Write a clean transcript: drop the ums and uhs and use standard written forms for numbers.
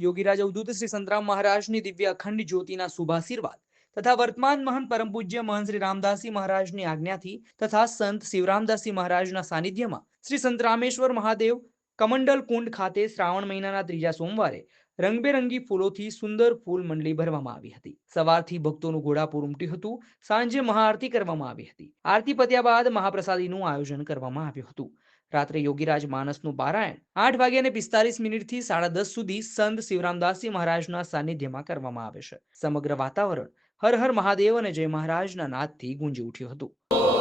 યોગીરાજ અવધૂત શ્રી સંતરામ મહારાજની દિવ્ય અખંડ જ્યોતિના શુભાશીર્વાદ તથા વર્તમાન મહંત પરમ પૂજ્ય મહંત શ્રી રામદાસજી મહારાજની આજ્ઞાથી તથા સંત શિવરામદાસજી મહારાજના સાનિધ્યમાં શ્રી સંત રામેશ્વર મહાદેવ કમંડલ કુંડ ખાતે શ્રાવણ મહિનાના ત્રીજા સોમવારે રંગબેરંગી ફૂલોથી સુંદર ફૂલ મંડળી ભરવામાં આવી હતી। સવારથી ભક્તોનું ઘોડાપુર ઉમટ્યું હતું। સાંજે મહાઆરતી કરવામાં આવી હતી। આરતી પત્યા બાદ મહાપ્રસાદીનું આયોજન કરવામાં આવ્યું હતું। રાત્રે યોગીરાજ માનસનું પારાયણ 8:45 થી 10:30 સુધી સંત શિવરામદાસજી મહારાજના સાનિધ્યમાં કરવામાં આવે છે। સમગ્ર વાતાવરણ હર હર મહાદેવ અને જય મહારાજના નાદથી ગુંજી ઉઠ્યું હતું।